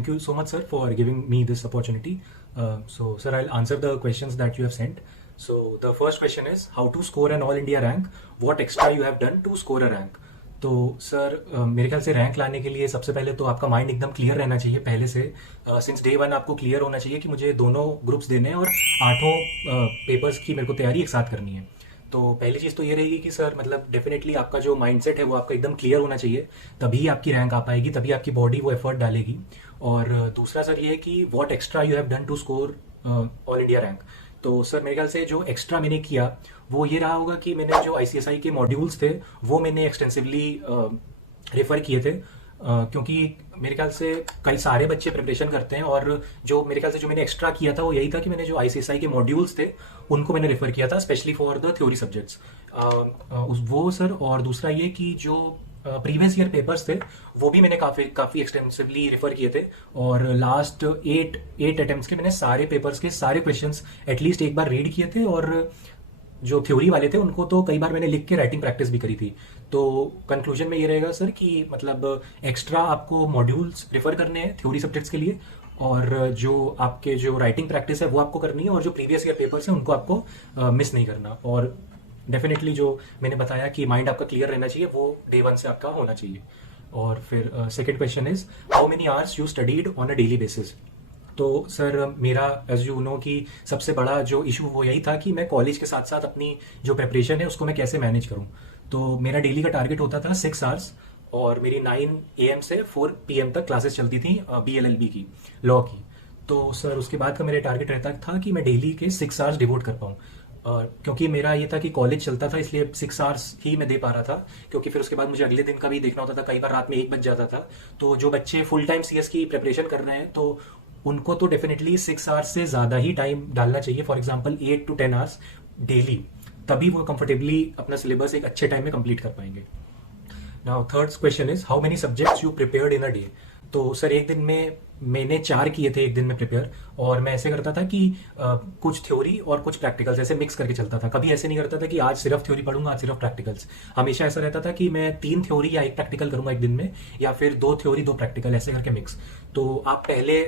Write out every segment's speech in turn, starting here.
thank you so much, sir, for giving me this opportunity. So, sir, I'll answer the questions that you have sent. So, the first question is how to score an All India rank? What extra you have done to score a rank? तो sir मेरे ख्याल से rank लाने के लिए सबसे पहले तो आपका माइंड एकदम क्लियर रहना चाहिए पहले से। सिंस डे वन आपको क्लियर होना चाहिए कि मुझे दोनों ग्रुप्स देने हैं और आठों पेपर्स की मेरे को तैयारी एक साथ करनी है। तो पहली चीज़ तो ये रहेगी कि सर मतलब डेफिनेटली आपका जो माइंडसेट है वो आपका एकदम क्लियर होना चाहिए, तभी आपकी रैंक आ पाएगी, तभी आपकी बॉडी वो एफर्ट डालेगी। और दूसरा सर ये है कि what extra you have done to score all India rank. तो सर मेरे ख्याल से जो एक्स्ट्रा मैंने किया वो ये रहा होगा कि मैंने जो आईसीएसआई के मॉड्यूल्स थे वो मैंने एक्सटेंसिवली रेफर किए थे, क्योंकि मेरे ख्याल से कई सारे बच्चे प्रिपरेशन करते हैं और जो मेरे ख्याल से जो मैंने एक्स्ट्रा किया था वो यही था कि मैंने जो आईसीएसआई के मॉड्यूल्स थे उनको मैंने रेफर किया था specially for the theory subjects वो सर। और दूसरा ये कि जो प्रीवियस ईयर पेपर्स थे वो भी मैंने काफ़ी एक्सटेंसिवली रेफर किए थे और लास्ट एट अटेम्प्ट्स के मैंने सारे पेपर्स के सारे क्वेश्चंस एटलीस्ट एक बार रीड किए थे और जो थ्योरी वाले थे उनको तो कई बार मैंने लिख के राइटिंग प्रैक्टिस भी करी थी। तो कंक्लूजन में ये रहेगा सर कि मतलब एक्स्ट्रा आपको मॉड्यूल्स रेफर करने हैं थ्योरी सब्जेक्ट्स के लिए और जो आपके जो राइटिंग प्रैक्टिस है वो आपको करनी है और जो प्रीवियस ईयर पेपर्स हैं उनको आपको मिस नहीं करना। और डेफिनेटली जो मैंने बताया कि माइंड आपका क्लियर रहना चाहिए वो डे वन से आपका होना चाहिए। और फिर second question is how many hours you studied on a daily basis. तो सर मेरा एज यू नो कि सबसे बड़ा जो इशू वो यही था कि मैं कॉलेज के साथ साथ अपनी जो प्रिपरेशन है उसको मैं कैसे मैनेज करूं। तो मेरा डेली का टारगेट होता था 6 आवर्स और मेरी 9 AM से 4 PM तक क्लासेस चलती थी BLLB की, लॉ की। तो सर उसके बाद का मेरा टारगेट रहता था कि मैं डेली के 6 आवर्स डिवोट कर पाऊँ, क्योंकि मेरा ये था कि कॉलेज चलता था इसलिए 6 आवर्स ही मैं दे पा रहा था, क्योंकि फिर उसके बाद मुझे अगले दिन का भी देखना होता था, कई बार रात में 1 बज जाता था। तो जो बच्चे फुल टाइम CS की प्रिपरेशन कर रहे हैं तो उनको तो डेफिनेटली 6 आवर्स से ज़्यादा ही टाइम डालना चाहिए, for example 8 to 10 hours daily, तभी वो कंफर्टेबली अपना सिलेबस एक अच्छे टाइम में कंप्लीट कर पाएंगे। Now third question is how many subjects you prepared in a day. तो सर एक दिन में मैंने 4 किए थे एक दिन में प्रिपेयर, और मैं ऐसे करता था कि कुछ थ्योरी और कुछ प्रैक्टिकल्स ऐसे मिक्स करके चलता था। कभी ऐसे नहीं करता था कि आज सिर्फ थ्योरी पढ़ूंगा आज सिर्फ प्रैक्टिकल्स। हमेशा ऐसा रहता था कि मैं 3 थ्योरी या 1 प्रैक्टिकल करूंगा एक दिन में, या फिर 2 थ्योरी 2 प्रैक्टिकल ऐसे करके मिक्स। तो आप पहले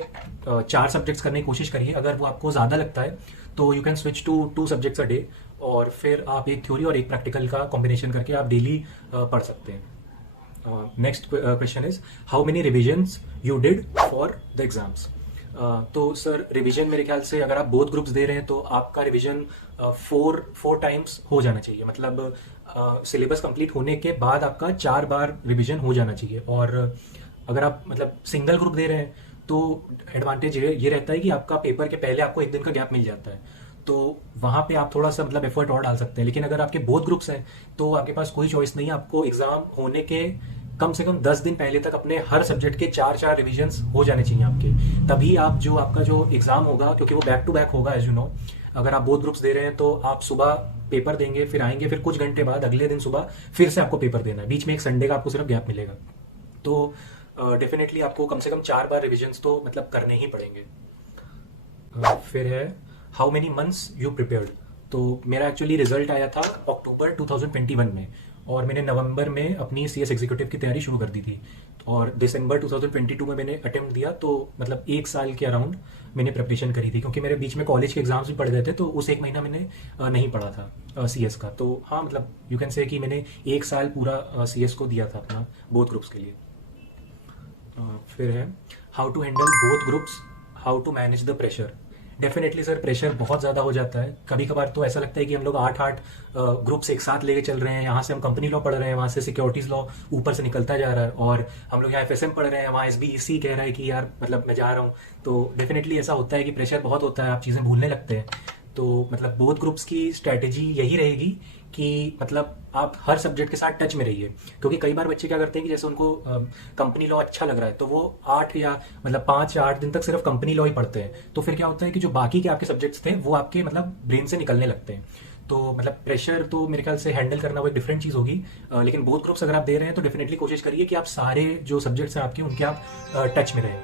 4 सब्जेक्ट्स करने की कोशिश करिए, अगर वो आपको ज़्यादा लगता है तो you can switch to 2 subjects a day, और फिर आप 1 थ्योरी और 1 प्रैक्टिकल का कॉम्बिनेशन करके आप डेली पढ़ सकते हैं। Next question is how many revisions you did for the exams. तो सर रिवीजन मेरे ख्याल से अगर आप बोथ ग्रुप्स दे रहे हैं तो आपका रिवीजन 4 टाइम्स हो जाना चाहिए, मतलब सिलेबस कंप्लीट होने के बाद आपका 4 बार रिवीजन हो जाना चाहिए। और अगर आप मतलब सिंगल ग्रुप दे रहे हैं तो एडवांटेज ये रहता है कि आपका पेपर के पहले आपको 1 दिन का गैप मिल जाता है, तो वहाँ पे आप थोड़ा सा मतलब एफर्ट और डाल सकते हैं। लेकिन अगर आपके बोथ ग्रुप्स हैं तो आपके पास कोई चॉइस नहीं है, आपको एग्जाम होने के कम से कम 10 दिन पहले तक अपने हर सब्जेक्ट के 4 रिविजन्स हो जाने चाहिए आपके, तभी आप जो आपका जो एग्जाम होगा, क्योंकि वो बैक टू बैक होगा एज यू नो। अगर आप बोथ ग्रुप्स दे रहे हैं तो आप सुबह पेपर देंगे, फिर आएंगे, फिर कुछ घंटे बाद अगले दिन सुबह फिर से आपको पेपर देना है, बीच में एक संडे का आपको सिर्फ गैप मिलेगा। तो डेफिनेटली आपको कम से कम 4 बार रिविजन्स तो मतलब करने ही पड़ेंगे। फिर है how many months you prepared. तो मेरा एक्चुअली रिजल्ट आया था अक्टूबर 2021 में, और मैंने नवंबर में अपनी CS एग्जीक्यूटिव की तैयारी शुरू कर दी थी, और दिसंबर 2022 में मैंने अटेम्प्ट दिया। तो मतलब 1 साल के अराउंड मैंने प्रिपरेशन करी थी, क्योंकि मेरे बीच में कॉलेज के एग्जाम्स भी पड़ गए थे, तो उस 1 महीना मैंने नहीं पढ़ा था CS का। तो हाँ मतलब यू कैन से कि मैंने 1 साल पूरा CS को दिया था अपना बोथ ग्रुप्स के लिए। फिर है how to handle both groups, how to manage the pressure. Definitely sir pressure बहुत ज़्यादा हो जाता है, कभी कभार तो ऐसा लगता है कि हम लोग 8 ग्रुप्स एक साथ लेके चल रहे हैं। यहाँ से हम कंपनी लॉ पढ़ रहे हैं, वहाँ से सिक्योरिटीज़ लॉ ऊपर से निकलता जा रहा है, और हम लोग यहाँ FSM पढ़ रहे हैं, वहाँ SBEC कह रहा है कि यार मतलब मैं जा रहा हूँ। तो डेफिनेटली ऐसा होता है कि प्रेशर बहुत होता है, आप चीज़ें भूलने लगते हैं। तो मतलब बोथ ग्रुप्स की स्ट्रैटेजी यही रहेगी कि मतलब आप हर सब्जेक्ट के साथ टच में रहिए, क्योंकि कई बार बच्चे क्या करते हैं कि जैसे उनको कंपनी लॉ अच्छा लग रहा है तो वो 8 या मतलब 5 या 8 दिन तक सिर्फ कंपनी लॉ ही पढ़ते हैं, तो फिर क्या होता है कि जो बाकी के आपके सब्जेक्ट्स थे वो आपके मतलब ब्रेन से निकलने लगते हैं। तो मतलब प्रेशर तो मेरे ख्याल से हैंडल करना वो एक डिफरेंट चीज़ होगी, लेकिन बोथ ग्रुप्स अगर आप दे रहे हैं तो डेफिनेटली कोशिश करिए कि आप सारे जो सब्जेक्ट्स हैं आपके उनके आप टच में रहें।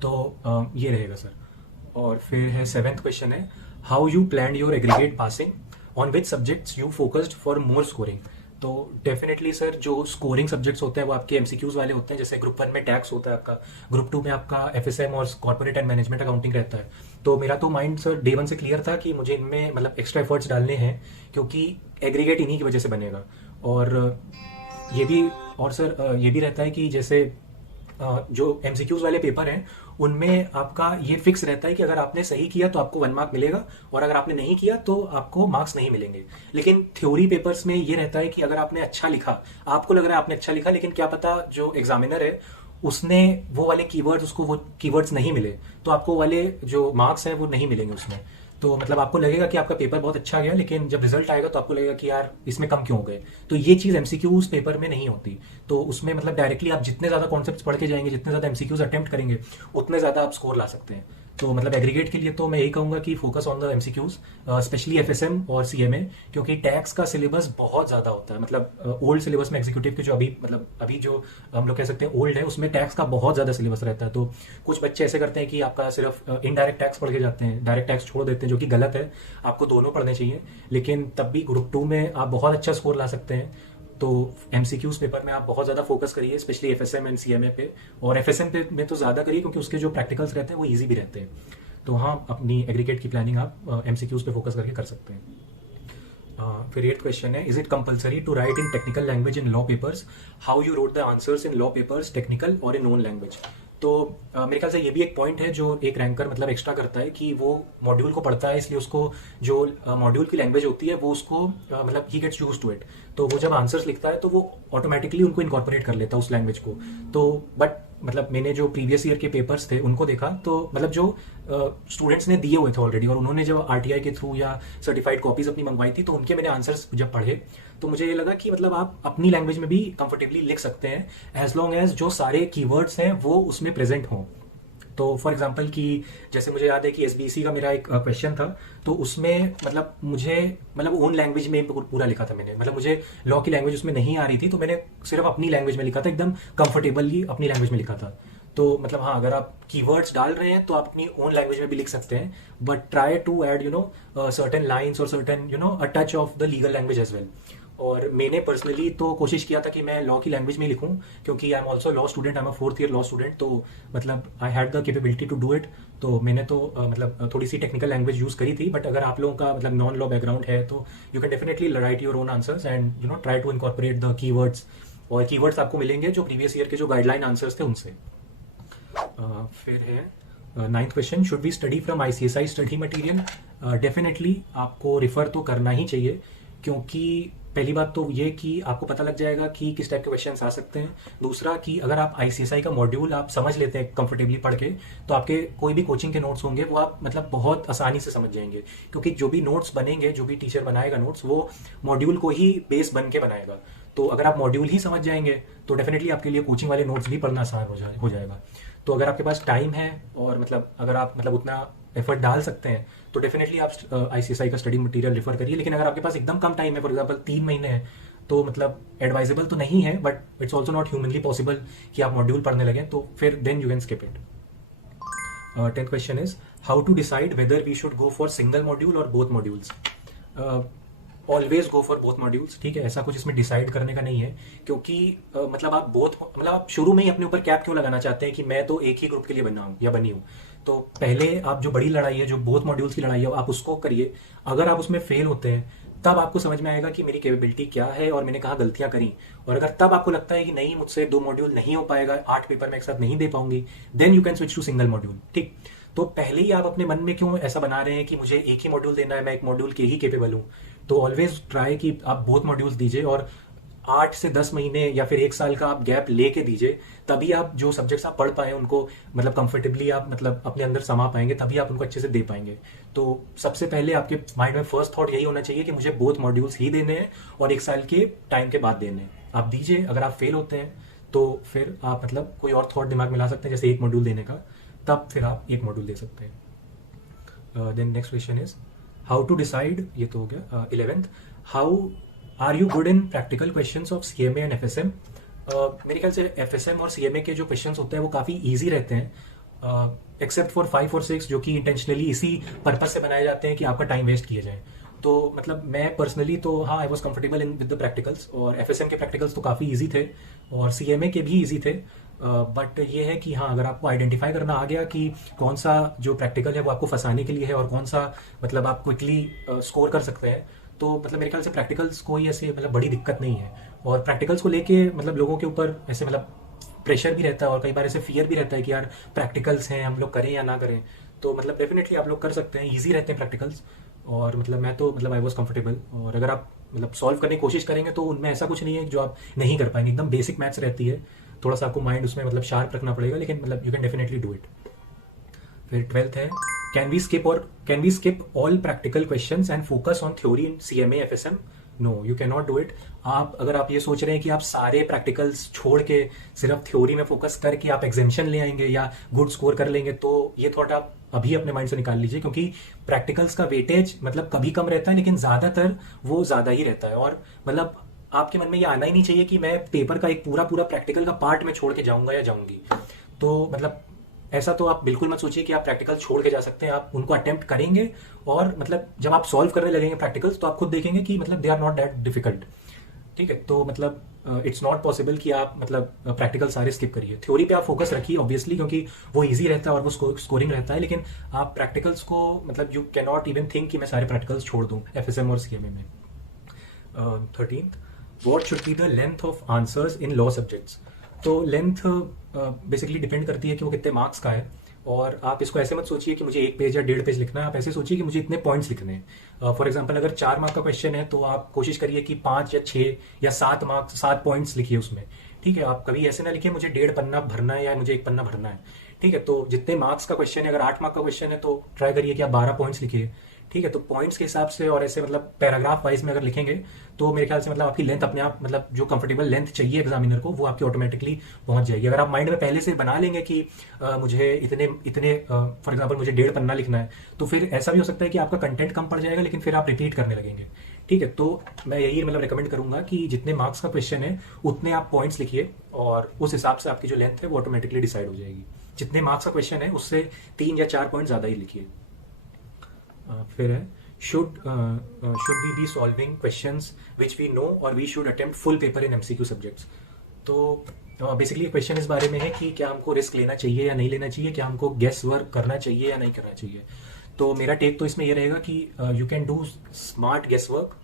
तो ये रहेगा सर। और फिर है 7th क्वेश्चन है how you plan your aggregate passing, on which subjects you focused for more scoring. तो डेफिनेटली सर जो स्कोरिंग सब्जेक्ट्स होते हैं वो आपके एमसीक्यूज वाले होते हैं, जैसे ग्रुप 1 में टैक्स होता है आपका, ग्रुप 2 में आपका एफएसएम और कॉर्पोरेट एंड मैनेजमेंट अकाउंटिंग रहता है। तो मेरा तो माइंड सर डे 1 से क्लियर था कि मुझे इनमें मतलब एक्स्ट्रा एफर्ट्स डालने हैं, क्योंकि एग्रीगेट इन्हीं की वजह से बनेगा। और ये भी और सर ये भी रहता है कि जैसे जो एमसीक्यूज वाले पेपर हैं उनमें आपका ये फिक्स रहता है कि अगर आपने सही किया तो आपको 1 मार्क मिलेगा, और अगर आपने नहीं किया तो आपको मार्क्स नहीं मिलेंगे। लेकिन थ्योरी पेपर्स में ये रहता है कि अगर आपने अच्छा लिखा, आपको लग रहा है आपने अच्छा लिखा, लेकिन क्या पता जो एग्जामिनर है उसने वो वाले कीवर्ड्स, उसको वो कीवर्ड्स नहीं मिले, तो आपको वाले जो मार्क्स हैं वो नहीं मिलेंगे उसमें। तो मतलब आपको लगेगा कि आपका पेपर बहुत अच्छा गया, लेकिन जब रिजल्ट आएगा तो आपको लगेगा कि यार इसमें कम क्यों हो गए। तो ये चीज़ एमसीक्यूज पेपर में नहीं होती। तो उसमें मतलब डायरेक्टली आप जितने ज़्यादा कॉन्सेप्ट्स पढ़ के जाएंगे, जितने ज़्यादा एमसीक्यूज अटेम्प्ट करेंगे, उतने ज़्यादा आप स्कोर ला सकते हैं। तो मतलब एग्रीगेट के लिए तो मैं यही कहूंगा कि focus on the MCQs, specially FSM और सीएमए, क्योंकि टैक्स का सिलेबस बहुत ज़्यादा होता है। मतलब ओल्ड सिलेबस में एग्जीक्यूटिव के जो अभी जो हम लोग कह सकते हैं ओल्ड है, उसमें टैक्स का बहुत ज़्यादा सिलेबस रहता है। तो कुछ बच्चे ऐसे करते हैं कि आपका सिर्फ इनडायरेक्ट टैक्स पढ़ के जाते हैं, डायरेक्ट टैक्स छोड़ देते हैं, जो कि गलत है। आपको दोनों पढ़ने चाहिए, लेकिन तब भी ग्रुप 2 में आप बहुत अच्छा स्कोर ला सकते हैं। तो एमसीक्यूज पेपर में आप बहुत ज़्यादा फोकस करिए, स्पेशली एफएसएम एंड सीएमए पे। और एफएसएम पे में तो ज़्यादा करिए, क्योंकि उसके जो प्रैक्टिकल्स रहते हैं वो ईजी भी रहते हैं। तो हाँ, अपनी एग्रीगेट की प्लानिंग आप एमसीक्यूज पे फोकस करके कर सकते हैं। फिर 8th क्वेश्चन है, is it compulsory to write in technical language in law papers? How you wrote the answers in law papers, technical और इन नोन लैंग्वेज? तो मेरे ख्याल से ये भी एक पॉइंट है जो एक रैंकर मतलब एक्स्ट्रा करता है, कि वो मॉड्यूल को पढ़ता है, इसलिए उसको जो मॉड्यूल की लैंग्वेज होती है वो उसको मतलब ही गेट्स यूज्ड टू इट। तो वो जब आंसर्स लिखता है तो वो ऑटोमेटिकली उनको इनकॉर्पोरेट कर लेता है उस लैंग्वेज को। तो बट मतलब मैंने जो प्रीवियस ईयर के पेपर्स थे उनको देखा, तो मतलब जो स्टूडेंट्स ने दिए हुए थे ऑलरेडी, और उन्होंने जब आरटीआई के थ्रू या सर्टिफाइड कॉपीज अपनी मंगवाई थी, तो उनके मैंने आंसर्स जब पढ़े तो मुझे ये लगा कि मतलब आप अपनी लैंग्वेज में भी कंफर्टेबली लिख सकते हैं, एज लॉन्ग एज जो सारे कीवर्ड्स हैं वो उसमें प्रेजेंट हों। तो फॉर एग्जांपल कि जैसे मुझे याद है कि एसबीसी का मेरा एक क्वेश्चन था, तो उसमें मतलब मुझे मतलब ओन लैंग्वेज में पूरा लिखा था मैंने। मतलब मुझे लॉ की लैंग्वेज उसमें नहीं आ रही थी, तो मैंने सिर्फ अपनी लैंग्वेज में लिखा था, एकदम कंफर्टेबली अपनी लैंग्वेज में लिखा था। तो मतलब हाँ, अगर आप कीवर्ड्स डाल रहे हैं तो आप अपनी ओन लैंग्वेज में भी लिख सकते हैं, but try to add certain lines और certain a touch of the legal language as well. और मैंने पर्सनली तो कोशिश किया था कि मैं लॉ की लैंग्वेज में लिखूं, क्योंकि I am also law student, I am a 4th year law student. तो मतलब I had the capability to do it. तो मैंने तो मतलब थोड़ी सी टेक्निकल लैंग्वेज यूज़ करी थी। बट अगर आप लोगों का मतलब नॉन लॉ बैकग्राउंड है तो you can definitely write your own answers and try to incorporate the keywords. और कीवर्ड्स आपको मिलेंगे जो प्रीवियस ईयर के जो गाइडलाइन आंसर्स थे उनसे। फिर है 9th question, should we study from ICSI study material? Definitely आपको रिफर तो करना ही चाहिए, क्योंकि पहली बात तो ये कि आपको पता लग जाएगा कि किस टाइप के क्वेश्चंस आ सकते हैं। दूसरा कि अगर आप आईसीएसआई का मॉड्यूल आप समझ लेते हैं कंफर्टेबली पढ़ के, तो आपके कोई भी कोचिंग के नोट्स होंगे वो आप मतलब बहुत आसानी से समझ जाएंगे, क्योंकि जो भी नोट्स बनेंगे, जो भी टीचर बनाएगा नोट्स, वो मॉड्यूल को ही बेस बन के बनाएगा। तो अगर आप मॉड्यूल ही समझ जाएंगे तो डेफिनेटली आपके लिए कोचिंग वाले नोट्स भी पढ़ना आसान हो जाएगा। तो अगर आपके पास टाइम है और मतलब अगर आप मतलब उतना एफर्ट डाल सकते हैं तो डेफिनेटली आप आईसीएसआई का स्टडी मटेरियल रेफर करिए। लेकिन अगर आपके पास एकदम कम टाइम है, फॉर एग्जांपल 3 महीने है, तो मतलब एडवाइजेबल तो नहीं है, but it's also not humanly possible कि आप मॉड्यूल पढ़ने लगे, तो फिर then you can skip it. 10th question is, how to decide whether we should go for single module और both modules? Always go for both modules, ठीक है। ऐसा कुछ इसमें डिसाइड करने का नहीं है, क्योंकि मतलब आप शुरू में ही अपने ऊपर कैप क्यों लगाना चाहते हैं कि मैं तो एक ही ग्रुप के लिए बना हूँ या बनी हूँ। तो पहले आप जो बड़ी लड़ाई है, जो बोथ मॉड्यूल्स की लड़ाई है, आप उसको करिए। अगर आप उसमें फेल होते हैं तब आपको समझ में आएगा कि मेरी कैपेबिलिटी क्या है और मैंने कहाँ गलतियां करी। और अगर तब आपको लगता है कि नहीं, मुझसे 2 मॉड्यूल नहीं हो पाएगा, 8 पेपर में एक साथ नहीं दे पाऊंगी, then you can switch to single module, ठीक। तो पहले ही आप अपने मन में क्यों ऐसा बना रहे हैं कि मुझे एक ही मॉड्यूल देना है, मैं एक मॉड्यूल के ही केपेबल हूँ। तो ऑलवेज ट्राई कि आप बोथ मॉड्यूल्स दीजिए, और 8 से 10 महीने या फिर 1 साल का आप गैप लेके दीजिए, तभी आप जो सब्जेक्ट्स आप पढ़ पाए उनको मतलब कंफर्टेबली आप मतलब अपने अंदर समा पाएंगे, तभी आप उनको अच्छे से दे पाएंगे। तो सबसे पहले आपके माइंड में फर्स्ट थॉट यही होना चाहिए कि मुझे बोथ मॉड्यूल्स ही देने हैं और 1 साल के टाइम के बाद देने हैं। आप दीजिए। अगर आप फेल होते हैं तो फिर आप मतलब कोई और थॉट दिमाग में ला सकते हैं, जैसे एक मॉड्यूल देने का, तब फिर आप एक मॉड्यूल दे सकते हैं। Then next question is, how to decide, ये तो हो गया। 11th, how are you good in practical questions of CMA and FSM? मेरे ख्याल से एफएसएम और सीएमए के जो क्वेश्चंस होते हैं वो काफ़ी इजी रहते हैं, एक्सेप्ट फॉर 5 और 6, जो कि इंटेंशनली इसी पर्पज से बनाए जाते हैं कि आपका टाइम वेस्ट किया जाए। तो मतलब मैं पर्सनली तो हाँ, I was comfortable in with the practicals, और एफएसएम के प्रैक्टिकल्स तो काफ़ी ईजी थे और सीएमए के भी ईजी थे। बट ये है कि हाँ, अगर आपको आइडेंटिफाई करना आ गया कि कौन सा जो प्रैक्टिकल है वो आपको फंसाने के लिए है और कौन सा मतलब आप क्विकली स्कोर कर सकते हैं, तो मतलब मेरे ख्याल से प्रैक्टिकल्स कोई ऐसे मतलब बड़ी दिक्कत नहीं है। और प्रैक्टिकल्स को लेके मतलब लोगों के ऊपर ऐसे मतलब प्रेशर भी रहता है और कई बार ऐसे फियर भी रहता है कि यार प्रैक्टिकल्स हैं, हम लोग करें या ना करें। तो मतलब डेफिनेटली आप लोग कर सकते हैं, ईजी रहते हैं प्रैक्टिकल्स। और मतलब मैं तो मतलब आई वॉज कंफर्टेबल, और अगर आप मतलब सॉल्व करने की कोशिश करेंगे तो उनमें ऐसा कुछ नहीं है जो आप नहीं कर पाएंगे। एकदम बेसिक मैथ्स रहती है, थोड़ा सा आपको माइंड उसमें मतलब शार्प रखना पड़ेगा, लेकिन मतलब you can definitely do it. फिर 12th है, can we skip all practical questions and focus on theory in CMA FSM? No, you can not do it. आप अगर आप ये सोच रहे हैं कि आप सारे प्रैक्टिकल्स छोड़ के सिर्फ थ्योरी में फोकस करके आप एग्जामिशन ले आएंगे या गुड स्कोर कर लेंगे, तो ये थॉट आप अभी अपने माइंड से निकाल लीजिए, क्योंकि प्रैक्टिकल्स का वेटेज मतलब कभी कम रहता है लेकिन ज्यादातर वो ज्यादा ही रहता है। और मतलब आपके मन में ये आना ही नहीं चाहिए कि मैं पेपर का एक पूरा पूरा प्रैक्टिकल का पार्ट में छोड़ के जाऊंगा या जाऊंगी। तो मतलब ऐसा तो आप बिल्कुल मत सोचिए कि आप प्रैक्टिकल छोड़ के जा सकते हैं। आप उनको अटेम्प्ट करेंगे और मतलब जब आप सॉल्व करने लगेंगे प्रैक्टिकल्स तो आप खुद देखेंगे कि मतलब they are not that difficult. ठीक है, तो मतलब इट्स नॉट पॉसिबल कि आप मतलब प्रैक्टिकल सारे स्किप करिए। थ्योरी पे आप फोकस रखिए ऑब्वियसली, क्योंकि वो इजी रहता है और वो स्कोरिंग रहता है, लेकिन आप प्रैक्टिकल्स को मतलब you can not even think कि मैं सारे प्रैक्टिकल्स छोड़ दूं एफएसएम और सीएमए में। 13th, what should be the length of answers in law subjects? तो लेंथ बेसिकली डिपेंड करती है कि वो कितने मार्क्स का है। और आप इसको ऐसे मत सोचिए कि मुझे 1 पेज या 1.5 पेज लिखना है, आप ऐसे सोचिए कि मुझे इतने पॉइंट्स लिखने हैं। फॉर एग्जांपल अगर 4 मार्क का क्वेश्चन है तो आप कोशिश करिए कि 5 या 6 या 7 पॉइंट्स लिखिए उसमें। ठीक है, आप कभी ऐसे ना लिखिए मुझे 1.5 पन्ना भरना है या मुझे 1 पन्ना भरना है। ठीक है, तो जितने मार्क्स का क्वेश्चन है, अगर 8 मार्क का क्वेश्चन है तो ट्राई करिए कि आप 12 पॉइंट्स लिखिए। ठीक है, तो पॉइंट्स के हिसाब से और ऐसे मतलब पैराग्राफ वाइज में अगर लिखेंगे तो मेरे ख्याल से मतलब आपकी लेंथ अपने आप मतलब जो कंफर्टेबल लेंथ चाहिए एग्जामिनर को वो आपकी ऑटोमेटिकली पहुंच जाएगी। अगर आप माइंड में पहले से बना लेंगे कि मुझे इतने इतने फॉर एग्जांपल मुझे 1.5 पन्ना लिखना है, तो फिर ऐसा भी हो सकता है कि आपका कंटेंट कम पड़ जाएगा लेकिन फिर आप रिपीट करने लगेंगे। ठीक है, तो मैं यही मतलब रिकमेंड करूंगा कि जितने मार्क्स का क्वेश्चन है उतने आप पॉइंट्स लिखिए और उस हिसाब से आपकी जो लेंथ है वो ऑटोमेटिकली डिसाइड हो जाएगी। जितने मार्क्स का क्वेश्चन है उससे 3 या 4 पॉइंट ज्यादा ही लिखिए। फिर है, should we be solving questions which we know or we should attempt full paper in MCQ subjects? तो बेसिकली क्वेश्चन इस बारे में है कि क्या हमको रिस्क लेना चाहिए या नहीं लेना चाहिए, क्या हमको गेस वर्क करना चाहिए या नहीं करना चाहिए। तो मेरा टेक तो इसमें ये रहेगा कि you can do smart guess work.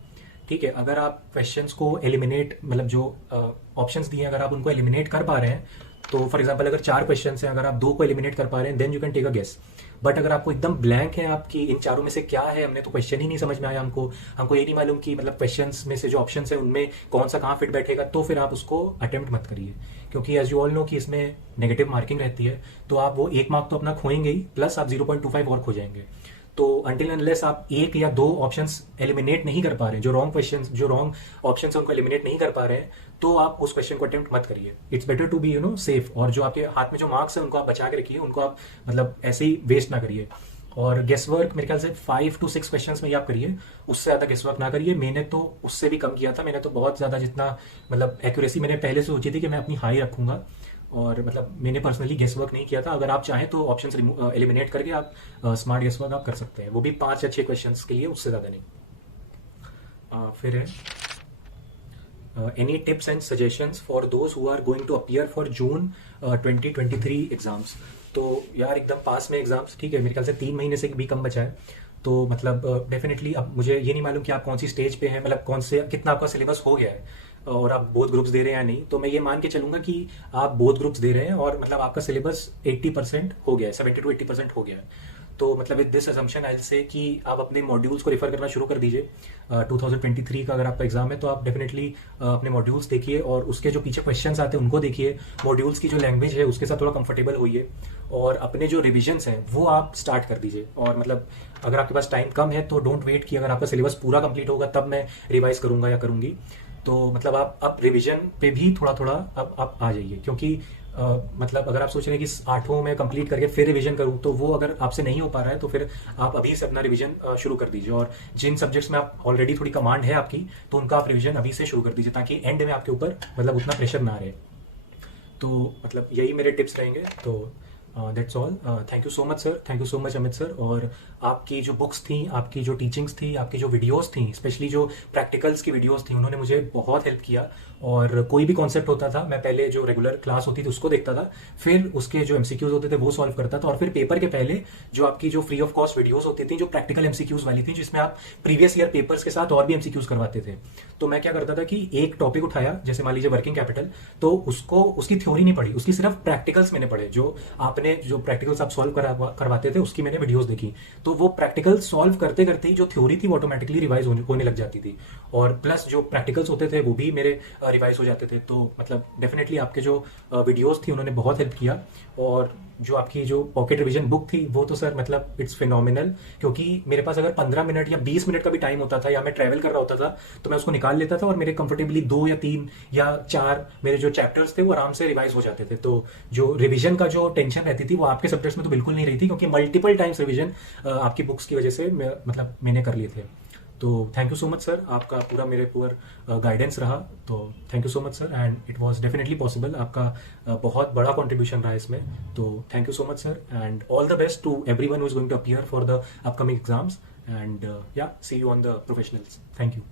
ठीक है, अगर आप क्वेश्चंस को एलिमिनेट मतलब जो ऑप्शंस दिए अगर आप उनको एलिमिनेट कर पा रहे हैं, तो फॉर एग्जांपल अगर 4 क्वेश्चंस हैं, अगर आप 2 को एलिमिनेट कर पा रहे हैं then you can take a guess. But अगर आपको एकदम ब्लैंक है आपकी इन चारों में से क्या है, हमने तो क्वेश्चन ही नहीं समझ में आया, हमको ये नहीं मालूम कि मतलब क्वेश्चंस में से जो ऑप्शंस है उनमें कौन सा कहाँ फिट बैठेगा, तो फिर आप उसको अटेम्प्ट मत करिए, क्योंकि एज यू ऑल नो कि इसमें नेगेटिव मार्किंग रहती है। तो आप वो 1 मार्क तो अपना खोएंगे ही, प्लस आप 0.25 और खो जाएंगे। तो अंटिल अनलेस आप 1 या 2 ऑप्शंस एलिमिनेट नहीं कर पा रहे हैं, जो रॉन्ग ऑप्शंस उनको एलिमिनेट नहीं कर पा रहे हैं, तो आप उस क्वेश्चन को अटेम्प्ट मत करिए। It's better to be safe. और जो आपके हाथ में जो मार्क्स है उनको आप बचा के रखिए, उनको आप मतलब ऐसे ही वेस्ट ना करिए। और गेस वर्क मेरे ख्याल से 5 to 6 क्वेश्चंस में ही आप करिए, उससे ज़्यादा गेस वर्क ना करिए। मैंने तो उससे भी कम किया था, मैंने तो बहुत ज़्यादा जितना मतलब एक्यूरेसी मैंने पहले से सोची थी कि मैं अपनी हाई रखूंगा, और मतलब मैंने पर्सनली गेस वर्क नहीं किया था। अगर आप चाहें तो ऑप्शंस एलिमिनेट करके आप स्मार्ट गेस वर्क आप कर सकते हैं, वो भी 5 या 6 क्वेश्चंस के लिए, उससे ज़्यादा नहीं। फिर है, any tips and suggestions for those who are going to appear for June 2023 exams? तो यार एकदम पास में एग्जाम्स, ठीक है, मेरे ख्याल से 3 महीने से भी कम बचा है। तो मतलब डेफिनेटली अब मुझे ये नहीं मालूम कि आप कौन सी स्टेज पे हैं, मतलब कौन से कितना आपका सिलेबस हो गया है और आप बोथ ग्रुप्स दे रहे हैं या नहीं। तो मैं ये मान के चलूंगा कि आप बोथ ग्रुप्स दे रहे हैं और मतलब आपका सिलेबस 80% हो गया है, 70 to 80% हो गया है। तो मतलब with this assumption I will say कि आप अपने मॉड्यूल्स को रेफर करना शुरू कर दीजिए। 2023 का अगर आपका एग्जाम है तो आप डेफिनेटली अपने मॉड्यूल्स देखिए और उसके जो पीछे क्वेश्चंस आते हैं उनको देखिए, मॉड्यूल्स की जो लैंग्वेज है उसके साथ थोड़ा कंफर्टेबल होइए और अपने जो रिविजन्स हैं वो आप स्टार्ट कर दीजिए। और मतलब अगर आपके पास टाइम कम है तो डोंट वेट कि अगर आपका सिलेबस पूरा कंप्लीट होगा तब मैं रिवाइज करूंगा या करूंगी। तो मतलब आप अब रिविजन पे भी थोड़ा थोड़ा अब आप आ जाइए, क्योंकि मतलब अगर आप सोच रहे हैं कि 8 में कंप्लीट करके फिर रिवीजन करूं, तो वो अगर आपसे नहीं हो पा रहा है तो फिर आप अभी से अपना रिवीजन शुरू कर दीजिए। और जिन सब्जेक्ट्स में आप ऑलरेडी थोड़ी कमांड है आपकी, तो उनका आप रिवीजन अभी से शुरू कर दीजिए ताकि एंड में आपके ऊपर मतलब उतना प्रेशर ना रहे। तो मतलब यही मेरे टिप्स रहेंगे। तो that's all. Thank you so much sir, thank you so much Amit sir. और आपकी जो बुक्स थी, आपकी जो टीचिंग्स थी, आपकी जो वीडियोस थी, स्पेशली जो प्रैक्टिकल्स की वीडियोस थी, उन्होंने मुझे बहुत हेल्प किया। और कोई भी कॉन्सेप्ट होता था, मैं पहले जो रेगुलर क्लास होती थी उसको देखता था, फिर उसके जो एमसीक्यूज होते थे वो सॉल्व करता था, और फिर पेपर के पहले जो आपकी जो फ्री ऑफ कॉस्ट वीडियोस होती थी, जो प्रैक्टिकल एमसीक्यूज वाली थी, जिसमें आप प्रीवियस ईयर पेपर्स के साथ और भी एमसीक्यूज करवाते थे, तो मैं क्या करता था कि एक टॉपिक उठाया, जैसे मान लीजिए वर्किंग कैपिटल, तो उसको, उसकी थ्योरी नहीं पढ़ी, उसकी सिर्फ प्रैक्टिकल्स मैंने पढ़े, जो आपने जो प्रैक्टिकल्स आप सॉल्व करवाते थे उसकी मैंने वीडियोस देखी। तो वो प्रैक्टिकल सॉल्व करते करते ही जो थ्योरी थी वो ऑटोमेटिकली रिवाइज होने लग जाती थी, और प्लस जो प्रैक्टिकल्स होते थे वो भी मेरे रिवाइज हो जाते थे। तो मतलब डेफिनेटली आपके जो वीडियोस थी उन्होंने बहुत हेल्प किया। और जो आपकी जो पॉकेट रिवीजन बुक थी वो तो सर मतलब इट्स फिनोमिनल, क्योंकि मेरे पास अगर 15 मिनट या 20 मिनट का भी टाइम होता था, या मैं ट्रैवल कर रहा होता था, तो मैं उसको निकाल लेता था और मेरे कंफर्टेबली 2 या 3 या 4 मेरे जो चैप्टर्स थे वो आराम से रिवाइज हो जाते थे। तो जो रिवीजन का जो टेंशन रहती थी वो आपके सब्जेक्ट्स में तो बिल्कुल नहीं रही थी, क्योंकि मल्टीपल टाइम्स रिवीजन आपकी बुक्स की वजह से मतलब मैंने कर लिए थे। तो thank you so much sir, आपका पूरा मेरे पूरा गाइडेंस रहा। तो thank you so much sir, and it was definitely possible. आपका बहुत बड़ा कंट्रीब्यूशन रहा इसमें। तो thank you so much sir, and all the best to everyone who is going to appear for the upcoming exams, and या सी you on the professionals. Thank you.